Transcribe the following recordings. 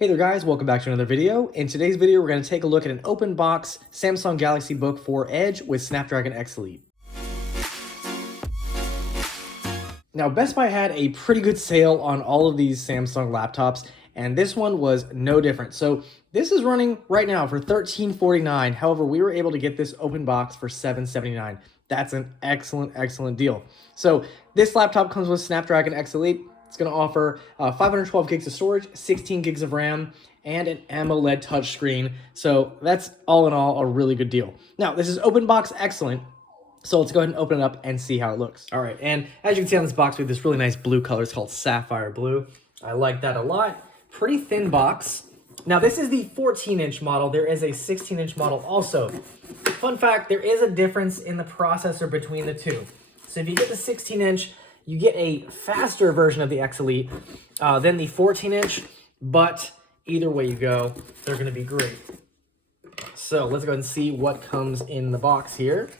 Hey there guys, welcome back to another video. In today's video, we're going to take a look at an open box Samsung Galaxy Book4 Edge with Snapdragon X Elite. Now, Best Buy had a pretty good sale on all of these Samsung laptops, and this one was no different. So this is running right now for $13.49. However, we were able to get this open box for $7.79. That's an excellent deal. So this laptop comes with Snapdragon X Elite. It's going to offer 512 gigs of storage, 16 gigs of RAM, and an AMOLED touchscreen. So that's all in all a really good deal. Now, this is open box excellent. So let's go ahead and open it up and see how it looks. All right, and as you can see on this box, we have this really nice blue color. It's called Sapphire Blue. I like that a lot. Pretty thin box. Now, this is the 14-inch model. There is a 16-inch model also. Fun fact, there is a difference in the processor between the two. So if you get the 16-inch, you get a faster version of the X Elite than the 14-inch, but either way you go, they're going to be great. So let's go ahead and see what comes in the box here.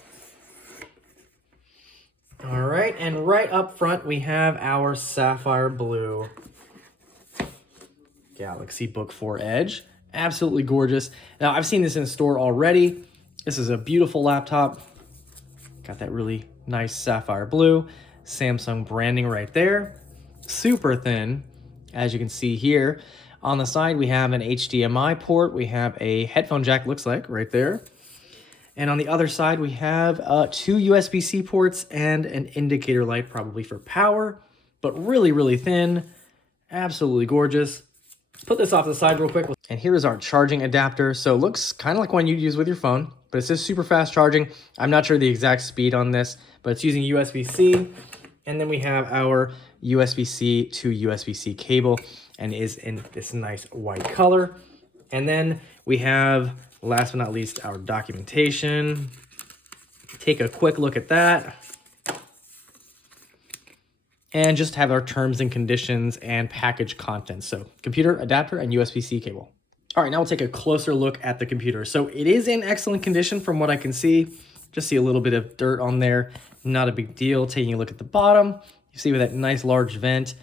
All right, and right up front, we have our Sapphire Blue Galaxy Book4 Edge. Absolutely gorgeous. Now, I've seen this in store already. This is a beautiful laptop. Got that really nice sapphire blue. Samsung branding right there. Super thin, as you can see here. On the side, we have an HDMI port. We have a headphone jack, looks like, right there. And on the other side, we have two USB-C ports and an indicator light, probably for power, but really thin. Absolutely gorgeous. Put this off to the side real quick. And here is our charging adapter. So it looks kind of like one you'd use with your phone, but it says super fast charging. I'm not sure the exact speed on this, but it's using USB-C. And then we have our USB-C to USB-C cable and is in this nice white color. And then we have, last but not least, our documentation. Take a quick look at that. And just have our terms and conditions and package contents. So computer, adapter, and USB-C cable. All right, now we'll take a closer look at the computer. So it is in excellent condition from what I can see. Just see a little bit of dirt on there. Not a big deal. Taking a look at the bottom, you see with that nice large vent.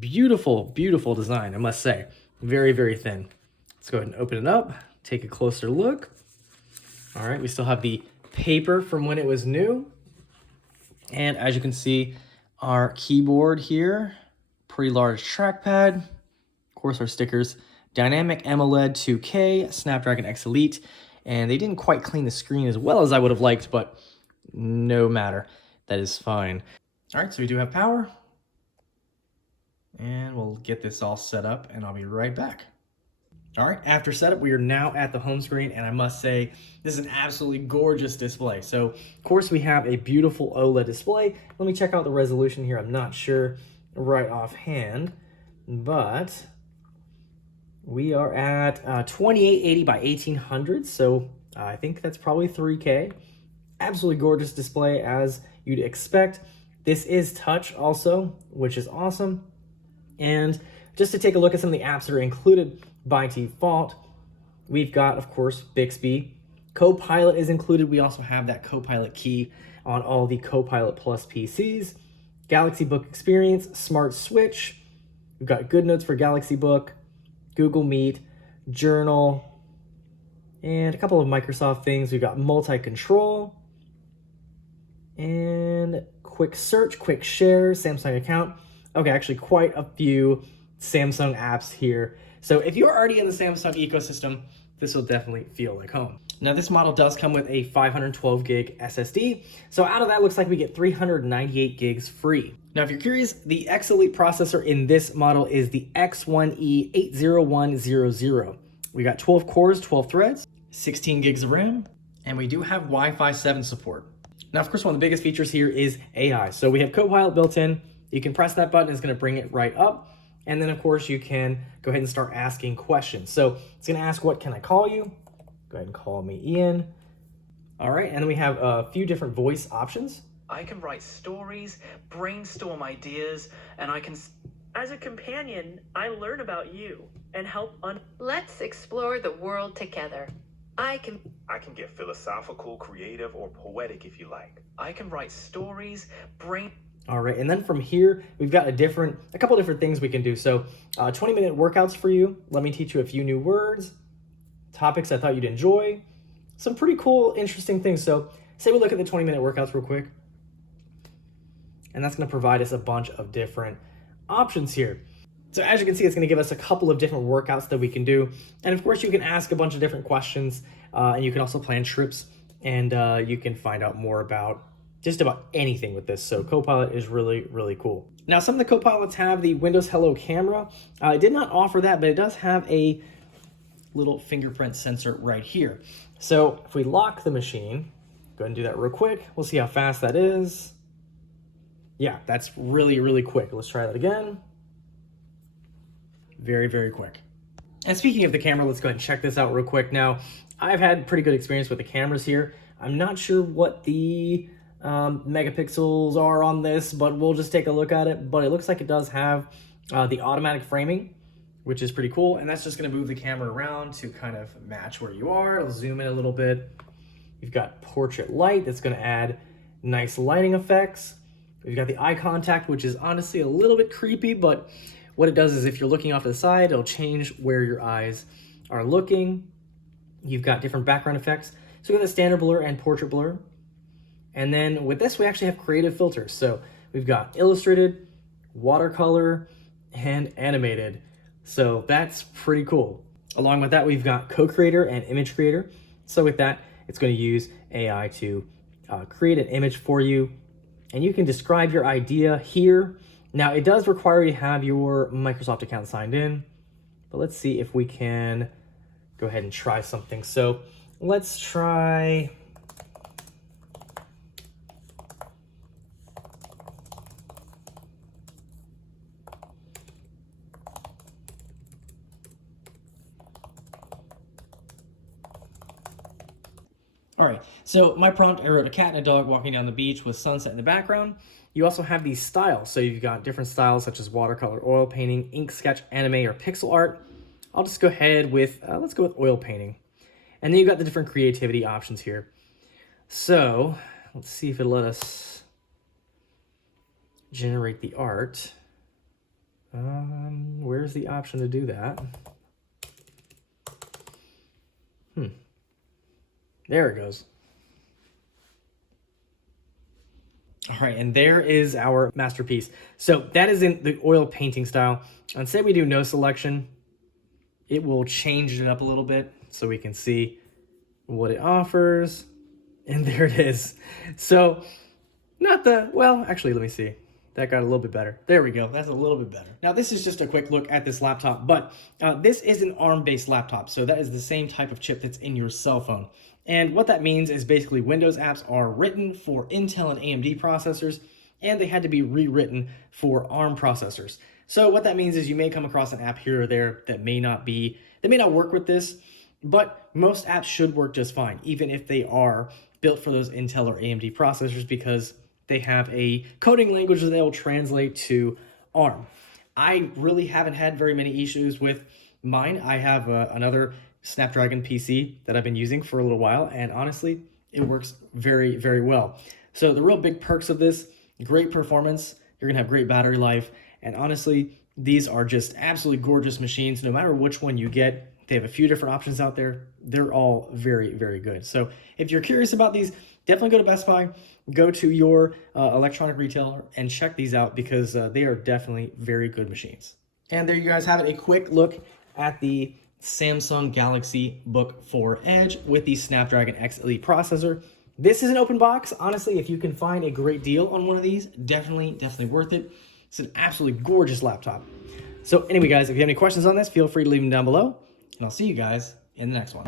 Beautiful design, I must say. Very thin. Let's go ahead and open it up. Take a closer look. All right, we still have the paper from when it was new. And as you can see, our keyboard here, pretty large trackpad. Of course, our stickers, Dynamic AMOLED 2K, Snapdragon X Elite. And they didn't quite clean the screen as well as I would have liked, but no matter. That is fine. All right, so we do have power. And we'll get this all set up and I'll be right back. All right, after setup, we are now at the home screen, and I must say, this is an absolutely gorgeous display. So, of course, we have a beautiful OLED display. Let me check out the resolution here. I'm not sure right offhand, but we are at 2880 by 1800, so I think that's probably 3K. Absolutely gorgeous display, as you'd expect. This is touch also, which is awesome. And just to take a look at some of the apps that are included by default, we've got, of course, Bixby. Copilot is included. We also have that Copilot key on all the Copilot Plus PCs. Galaxy Book Experience, Smart Switch. We've got GoodNotes for Galaxy Book, Google Meet, Journal, and a couple of Microsoft things. We've got multi-control, and quick search, quick share, Samsung account. Okay, actually quite a few Samsung apps here. So if you're already in the Samsung ecosystem, this will definitely feel like home. Now, this model does come with a 512 gig SSD. So out of that, looks like we get 398 gigs free. Now, if you're curious, the X Elite processor in this model is the X1E80100. We got 12 cores, 12 threads, 16 gigs of RAM, and we do have Wi-Fi 7 support. Now, of course, one of the biggest features here is AI. So we have Copilot built in. You can press that button, it's gonna bring it right up. And then, of course, you can go ahead and start asking questions. So it's gonna ask, what can I call you? Go ahead and call me Ian. All right, and then we have a few different voice options. I can write stories, brainstorm ideas, and I can... As a companion, I learn about you and help Let's explore the world together. I can get philosophical, creative, or poetic if you like. I can write stories, All right, and then from here, we've got a couple different things we can do. So 20-minute workouts for you. Let me teach you a few new words, topics I thought you'd enjoy, some pretty cool, interesting things. So say we look at the 20-minute workouts real quick, and that's gonna provide us a bunch of different options here. So as you can see, it's gonna give us a couple of different workouts that we can do. And of course, you can ask a bunch of different questions, and you can also plan trips, and you can find out more about just about anything with this. So Copilot is really, really cool. Now, some of the Copilots have the Windows Hello camera. It did not offer that, but it does have a little fingerprint sensor right here. So if we lock the machine, go ahead and do that real quick. We'll see how fast that is. Yeah, that's really, really quick. Let's try that again. Very, very quick. And speaking of the camera, let's go ahead and check this out real quick. Now, I've had pretty good experience with the cameras here. I'm not sure what the megapixels are on this, but we'll just take a look at it. But it looks like it does have the automatic framing, which is pretty cool. And that's just gonna move the camera around to kind of match where you are. It'll zoom in a little bit. You've got portrait light that's gonna add nice lighting effects. We've got the eye contact, which is honestly a little bit creepy, but what it does is if you're looking off to the side, it'll change where your eyes are looking. You've got different background effects. So we've got the standard blur and portrait blur. And then with this, we actually have creative filters. So we've got illustrated, watercolor, and animated. So that's pretty cool. Along with that, we've got co-creator and image creator. So with that, it's going to use AI to create an image for you. And you can describe your idea here. Now, it does require you to have your Microsoft account signed in. But let's see if we can go ahead and try something. So let's try... All right, so my prompt, I wrote a cat and a dog walking down the beach with sunset in the background. You also have these styles. So you've got different styles such as watercolor, oil painting, ink sketch, anime, or pixel art. I'll just go ahead with, let's go with oil painting. And then you've got the different creativity options here. So let's see if it'll let us generate the art. Where's the option to do that? There it goes. All right, and there is our masterpiece. So that is in the oil painting style. And say we do no selection, it will change it up a little bit so we can see what it offers. And there it is. So not the, well, actually, let me see. That got a little bit better. There we go. That's a little bit better. Now, this is just a quick look at this laptop, but this is an ARM-based laptop. So that is the same type of chip that's in your cell phone. And what that means is basically Windows apps are written for Intel and AMD processors, and they had to be rewritten for ARM processors. So what that means is you may come across an app here or there that may not work with this, but most apps should work just fine, even if they are built for those Intel or AMD processors, because they have a coding language that they'll translate to ARM. I really haven't had very many issues with mine. I have another Snapdragon PC that I've been using for a little while, and honestly, it works very, very well. So the real big perks of this, great performance, you're gonna have great battery life, and honestly, these are just absolutely gorgeous machines. No matter which one you get, they have a few different options out there. They're all very, very good. So if you're curious about these, definitely go to Best Buy, go to your electronic retailer and check these out, because they are definitely very good machines. And there you guys have it, a quick look at the Samsung Galaxy Book4 Edge with the Snapdragon X Elite processor. This is an open box. Honestly, if you can find a great deal on one of these, definitely worth it. It's an absolutely gorgeous laptop. So anyway, guys, if you have any questions on this, feel free to leave them down below, and I'll see you guys in the next one.